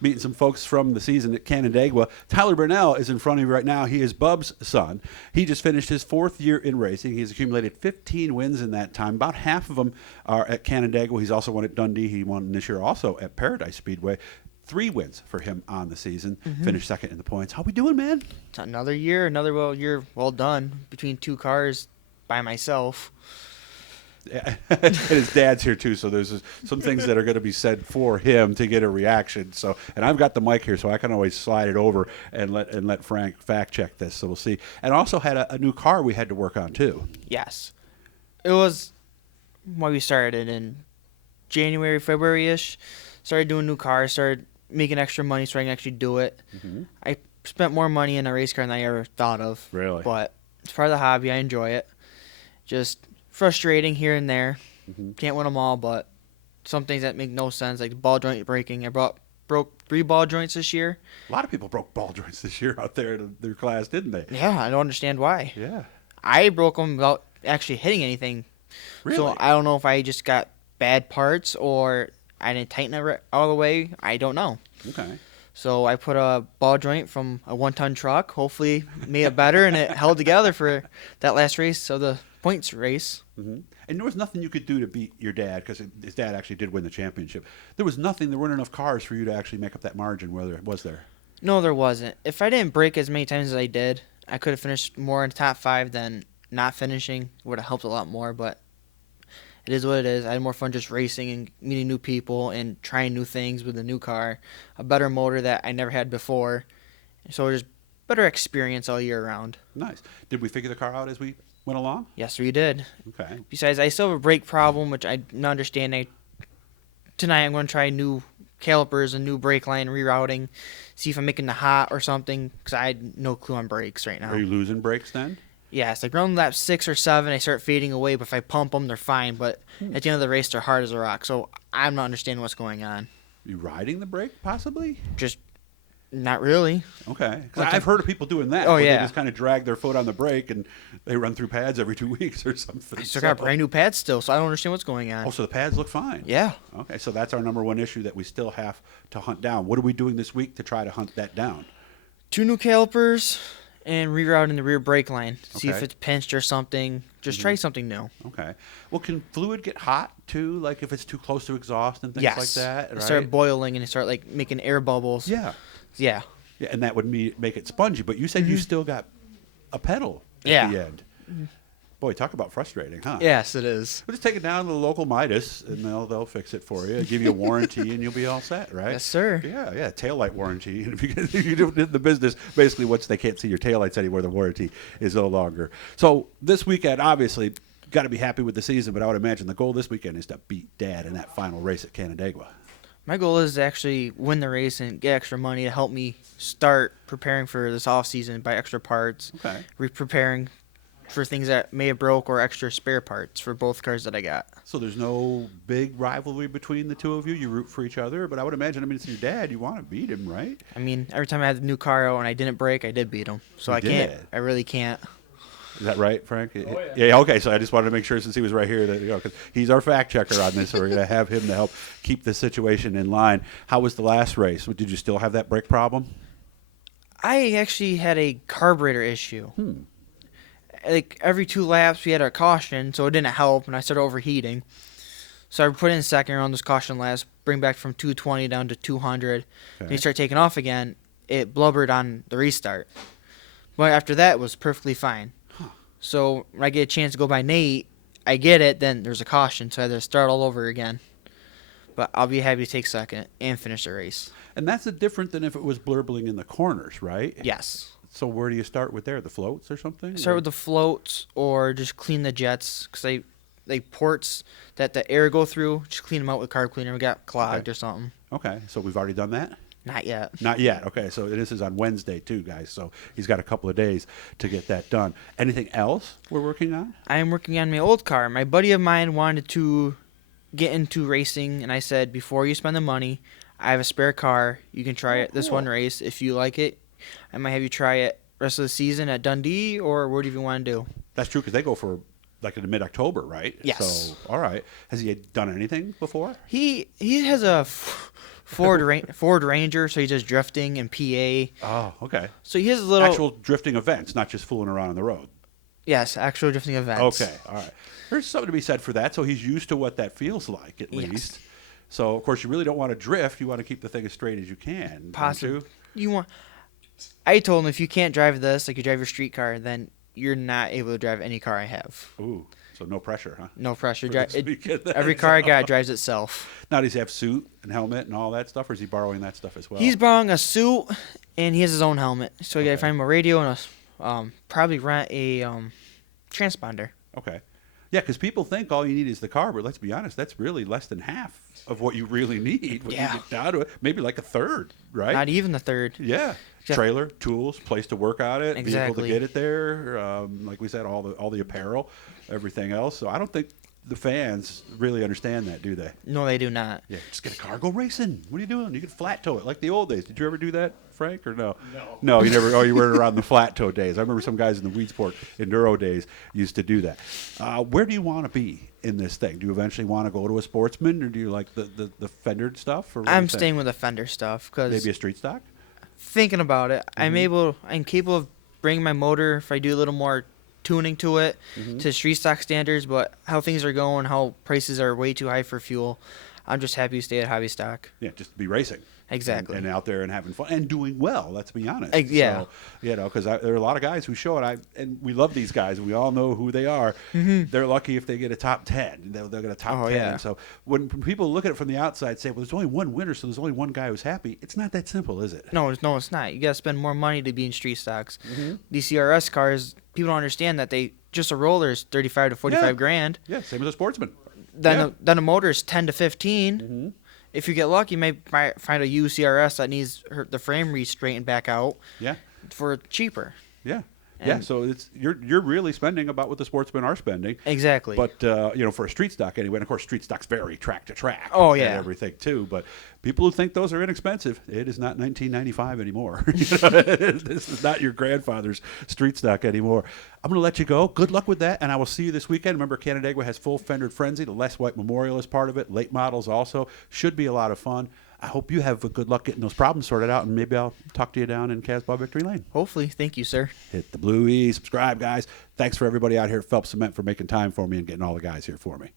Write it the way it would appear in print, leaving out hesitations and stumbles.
meeting some folks from the season at Canandaigua. Tyler Burnell is in front of you right now. He is Bub's son. He just finished his 4th year in racing. He's accumulated 15 wins in that time. About half of them are at Canandaigua. He's also won at Dundee. He won this year also at Paradise Speedway. 3 wins for him on the season. Finished second in the points. How we doing, man? Another year, year well done between 2 cars by myself. Yeah. And his dad's here too, so there's some things that are going to be said for him to get a reaction. So, and I've got the mic here, so I can always slide it over and let Frank fact check this. So we'll see. And also had a new car we had to work on too. Yes, it was when we started in January, February-ish. Started doing new cars, started making extra money so I can actually do it. I spent more money in a race car than I ever thought of. Really? But it's part of the hobby. I enjoy it. Just frustrating here and there. Can't win them all, but some things that make no sense, like ball joint breaking. I broke 3 ball joints this year. A lot of people broke ball joints this year out there in their class, didn't they? Yeah, I don't understand why. Yeah. I broke them without actually hitting anything. Really? So I don't know if I just got bad parts or I didn't tighten it all the way. I don't know. Okay. So I put a ball joint from a 1-ton truck, hopefully made it better, and it held together for that last race of the points race. And there was nothing you could do to beat your dad, because his dad actually did win the championship. There weren't enough cars for you to actually make up that margin, was there? No, there wasn't. If I didn't break as many times as I did, I could have finished more in the top 5 than not finishing. Would have helped a lot more, but it is what it is. I had more fun just racing and meeting new people and trying new things with a new car, a better motor that I never had before. So just better experience all year round. Nice. Did we figure the car out as we went along? Yes, we did. Okay. Besides, I still have a brake problem, which I don't understand. Tonight I'm going to try new calipers and new brake line rerouting, see if I'm making the hot or something, because I had no clue on brakes right now. Are you losing brakes then? Yeah, it's like around lap 6 or 7, I start fading away, but if I pump them, they're fine. But at the end of the race, they're hard as a rock, so I'm not understanding what's going on. You riding the brake, possibly? Just not really. Okay. Because I've heard of people doing that. Oh, where yeah. They just kind of drag their foot on the brake, and they run through pads every 2 weeks or something. I still got brand new pads still, so I don't understand what's going on. Oh, so the pads look fine. Yeah. Okay, so that's our number one issue that we still have to hunt down. What are we doing this week to try to hunt that down? 2 new calipers and rerouting the rear brake line. See if Okay. it's pinched or something. Just try something new. Okay. Well, can fluid get hot too? Like if it's too close to exhaust and things Yes. like that, It right? start boiling and it start like making air bubbles. Yeah. Yeah. Yeah, and that would make it spongy. But you said you still got a pedal at Yeah. the end. Boy, talk about frustrating, huh? Yes, it is. But just take it down to the local Midas, and they'll fix it for you. Give you a warranty, and you'll be all set, right? Yes, sir. Yeah, taillight warranty. And if you do the business, basically, once they can't see your taillights anymore, the warranty is no longer. So this weekend, obviously, got to be happy with the season, but I would imagine the goal this weekend is to beat Dad in that final race at Canandaigua. My goal is to actually win the race and get extra money to help me start preparing for this off season, buy extra parts, Okay. preparing for things that may have broke or extra spare parts for both cars that I got. So there's no big rivalry between the two of you. You root for each other, but I would imagine, it's your dad. You want to beat him, right? I mean, every time I had a new car out and I didn't break, I did beat him. So You I can't. did? I really can't. Is that right, Frank? Oh, yeah. Yeah. Okay. So I just wanted to make sure, since he was right here, that because he's our fact checker on this, so we're going to have him to help keep the situation in line. How was the last race? Did you still have that brake problem? I actually had a carburetor issue. Like every 2 laps, we had a caution, so it didn't help, and I started overheating. So I put in second on those caution laps, bring back from 220 down to 200. And you start taking off again, it blubbered on the restart. But after that, it was perfectly fine. So when I get a chance to go by Nate, I get it, then there's a caution, so I had to start all over again. But I'll be happy to take second and finish the race. And that's different than if it was blurbling in the corners, right? Yes. So where do you start with there? The floats or something? Start with the floats or just clean the jets because they ports that the air go through. Just clean them out with carb cleaner. We got clogged or something. Okay, so we've already done that? Not yet. Not yet. Okay, so this is on Wednesday too, guys. So he's got a couple of days to get that done. Anything else we're working on? I am working on my old car. My buddy of mine wanted to get into racing, and I said, before you spend the money, I have a spare car. You can try it this one race. If you like it, I might have you try it rest of the season at Dundee, or what do you want to do? That's true, because they go for like in mid-October, right? Yes. So, all right. Has he done anything before? He has a Ford Ranger, so he's just drifting and PA. Oh, okay. So he has a little Actual drifting events, not just fooling around on the road. yes, actual drifting events. Okay, all right. There's something to be said for that. So he's used to what that feels like, at least. So of course you really don't want to drift. You want to keep the thing as straight as you can. Possibly. You want. I told him if you can't drive this, like you drive your street car, then you're not able to drive any car I have. Ooh, so no pressure, huh? No pressure. For this weekend, Every car I got drives itself. Now does he have suit and helmet and all that stuff, or is he borrowing that stuff as well? He's borrowing a suit, and he has his own helmet. So you gotta find him a radio and probably rent a transponder. Okay. Yeah, because people think all you need is the car, but let's be honest, that's really less than half of what you really need when you get down to it. Maybe like a third, right? Not even the third. Yeah. Trailer, tools, place to work on it, vehicle to get it there. Like we said, all the apparel, everything else. So I don't think the fans really understand that, do they? No, they do not. Yeah, just get a car, go racing. What are you doing? You can flat tow it like the old days. Did you ever do that, Frank, or no? No, you never. Oh, you weren't around the flat tow days. I remember some guys in the weed sport enduro days used to do that. Where do you want to be in this thing? Do you eventually want to go to a Sportsman, or do you like the Fender stuff? Or I'm staying with the Fender stuff because maybe a street stock. Thinking about it, I'm capable of bringing my motor if I do a little more tuning to it to street stock standards. But how things are going, how prices are way too high for fuel, I'm just happy to stay at hobby stock. Yeah, just to be racing. Exactly. And out there and having fun and doing well. Let's be honest. Yeah. So, because there are a lot of guys who show it. And we love these guys, and we all know who they are. They're lucky if they get a top 10. They'll get a top 10. Yeah. So when people look at it from the outside, say, "Well, there's only one winner, so there's only one guy who's happy." It's not that simple, is it? No, it's not. You gotta spend more money to be in street stocks. These CRS cars, people don't understand that just a roller is 35 to 45 grand. Yeah, same as a Sportsman. Then a motor is 10 to 15. If you get lucky, you may find a used CRS that needs the frame re-straightened back out. Yeah. For cheaper. Yeah. Yeah, so you're really spending about what the Sportsmen are spending. Exactly. But for a street stock anyway, and of course street stocks vary track to track. Oh yeah. And everything too. But people who think those are inexpensive, it is not 1995 anymore. This is not your grandfather's street stock anymore. I'm going to let you go. Good luck with that, and I will see you this weekend. Remember, Canandaigua has full Fender Frenzy. The Les White Memorial is part of it. Late models also. Should be a lot of fun. I hope you have good luck getting those problems sorted out, and maybe I'll talk to you down in Casbah Victory Lane. Hopefully. Thank you, sir. Hit the blue E. Subscribe, guys. Thanks for everybody out here at Phelps Cement for making time for me and getting all the guys here for me.